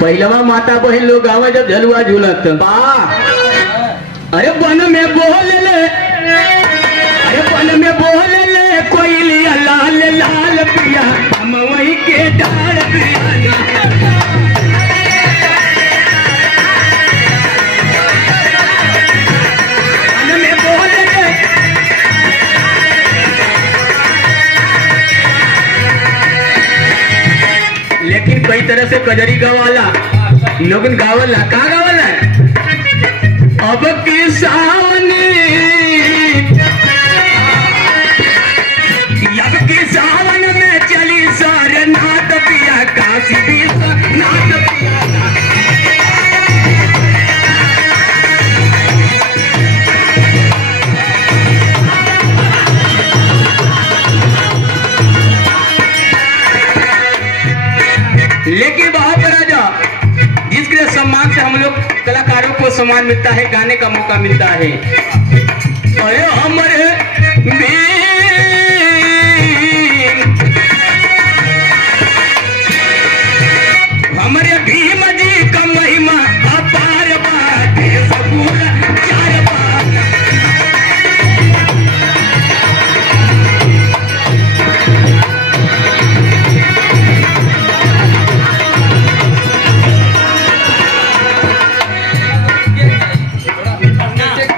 पहिलवा माता बहन लोग गाँव जब झलुआ झूलत अरे बन में बोल ले, अरे बन में बोल ले कोयलिया लाल लाल पिया हम वही के डाल पिया। लेकिन कई तरह से कजरी गवाला लोगन गावला का गावला अब की सावनी, अब की सावन में चली सारे नाथ पिया काशी भी नाथ पिया। लेकिन बहुत राजा जिसके सम्मान से हम लोग कलाकारों को सम्मान मिलता है, गाने का मौका मिलता है। अरे हमारे हमारे भीम जी का महिमा अपार बाटे सबूर चार बार।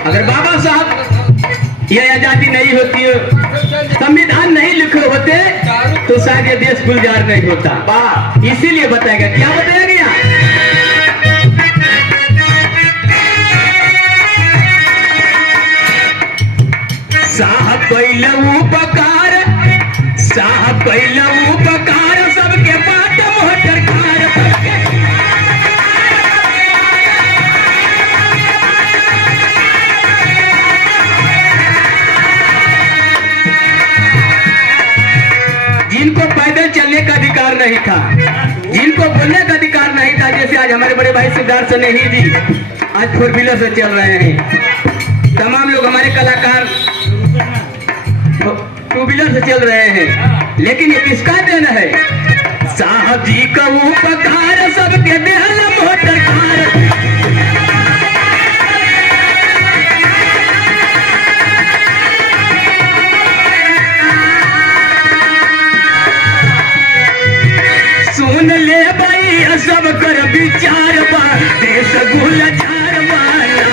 अगर बाबा साहब ये आजादी नहीं होती, संविधान नहीं लिखे होते तो शायद ये देश गुलजार नहीं होता। इसीलिए बताएगा, क्या बताया गया? साहब पहले उपकार, साहब पहले उपकार सबके बाट मोटर कार। जिनको पैदल चलने का अधिकार नहीं था, जिनको बोलने का अधिकार नहीं था, जैसे आज हमारे बड़े भाई सिद्धार्थ सनेही जी आज 4 व्हीलर से चल रहे हैं, तमाम लोग हमारे कलाकार 2 व्हीलर से चल रहे हैं। लेकिन ये किसका देना है? साहब जी का उपकार सबके देहल मोटर कार। सुन ले भाई सब कर विचार बा देश गुलजार वाला।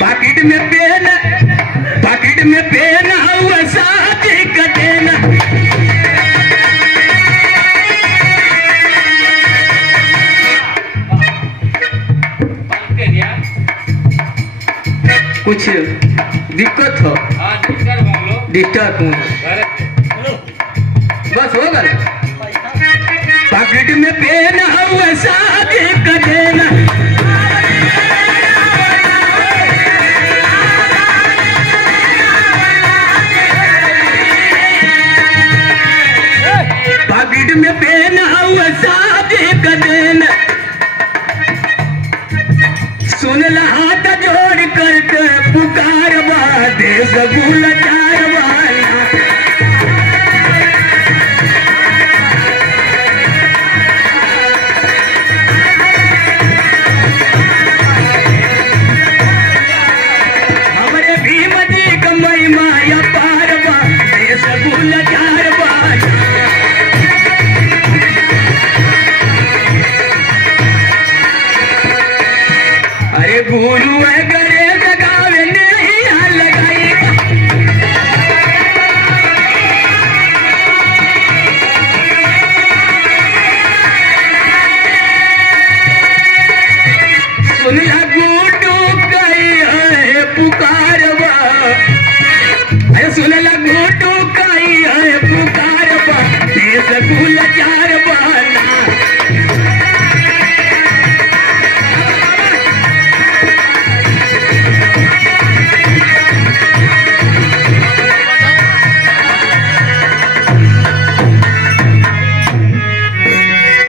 पाकिट में पेन, पाकिट में पेन हुआ शादी का देना। कुछ दिक्कत हो? डिस्टर्ब हो बस हो गया। पॉकेट में पेन हुआ शादी का देना। पॉकेट में पेन हुआ शादी का देना। सुन ला हाथ जोड़ करके पुकार बा देश गुलजार वाला। हमारे भीम जी का महिमा अपार बा देश गुलजार वाला। अरे गुरु है